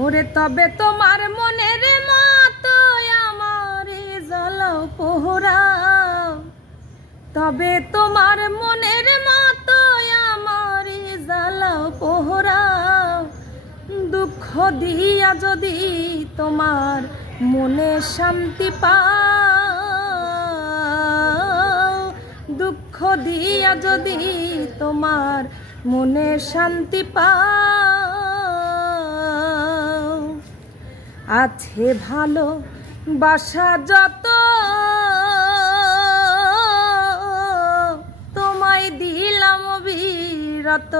ওরে তবে তোমার মনের মতো আমারে জ্বালাও পোহরাও, তবে তোমার মনের মতো আমারে জ্বালাও পোহরাও। দুঃখ দিয়া যদি তোমার মনে শান্তি পাও, দুঃখ দিয়া যদি তোমার মনে শান্তি পাও। আছে ভালো বাসা যত তোমায় দিলাম বিরত,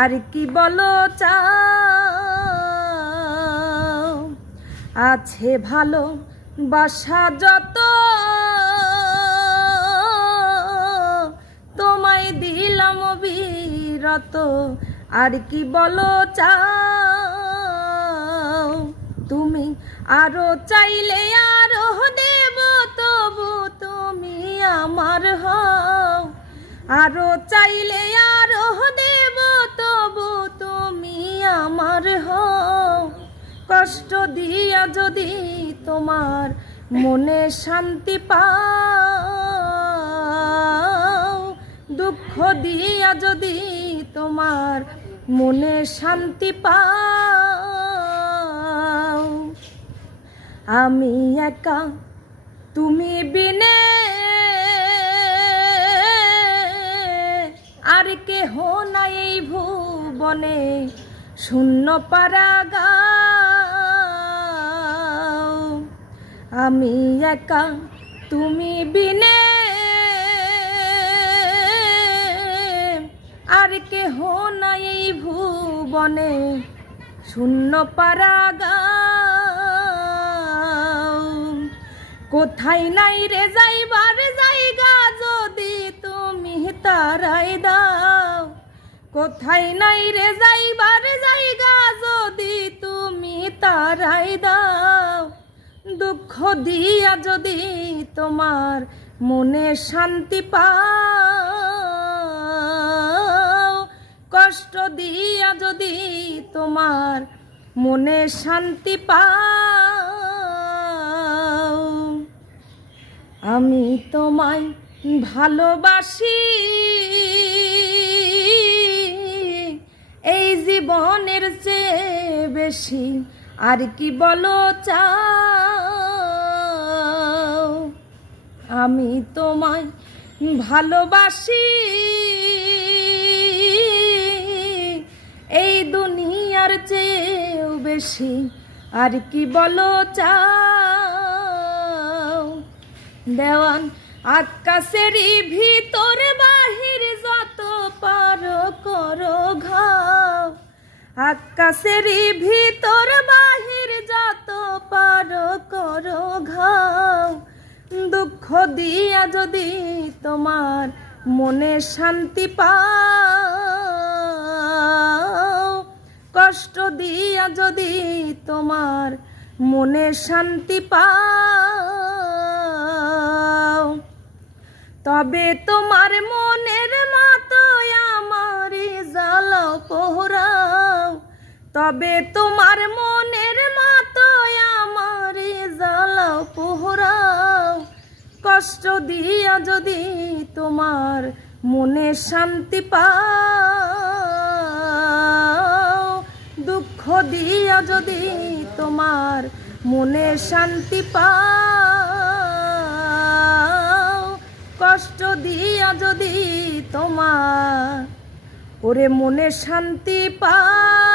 আর কি বলো চাও। আছে ভালো বাসা যত তোমায় দিলাম বিরত, আর কি বলো চাও। তুমি আরো চাইলে আরো দেব, তবু তুমি আমার হও। আরো চাইলে আরো দেব, তবু তুমি আমার হও। কষ্ট দিয়া যদি তোমার মনে শান্তি পাও, দুঃখ দিয়া যদি তোমার মনে শান্তি পাও। আমি একা তুমি বিনে আর কেহ নাই এই ভুবনে, শূন্য পারাগাও। আমি একা তুমি বিনে আর কেহ নাই এই ভুবনে, শূন্য পারাগাও। কোথায় নাই রে যাইবার জায়গা যদি তুমি তারাই দাও। কোথায় নাই রে যাইবার জায়গা যদি তুমি তারাই দাও। দুঃখ দিয়া যদি তোমার মনে শান্তি পাও, কষ্ট দিয়া যদি তোমার মনে শান্তি পাও। আমি তোমায় ভালোবাসি এই জীবনের চেয়ে বেশি, আর কি বলো চাও। আমি তোমায় ভালোবাসি এই দুনিয়ার চেয়েও বেশি, আর কি বলো চাও। দেওয়ান আকাশেরই ভিতর বাহির যত পারো করো ঘাও। আকাশেরই ভিতর বাহির যত পারো করো ঘাও। দুঃখ দিয়া যদি তোমার মনে শান্তি পাও, কষ্ট দিয়া যদি তোমার মনে শান্তি পাও। তবে তোমার মনের মতো আমারে জ্বালাও পোহরাও, তবে তোমার মনের মতো আমারে জ্বালাও পোহরাও। কষ্ট দিয়া যদি তোমার মনে শান্তি পাও, দুঃখ দিয়া যদি তোমার মনে শান্তি পাও, কষ্ট দিয়া যদি তোমার ওরে মনে শান্তি পাও।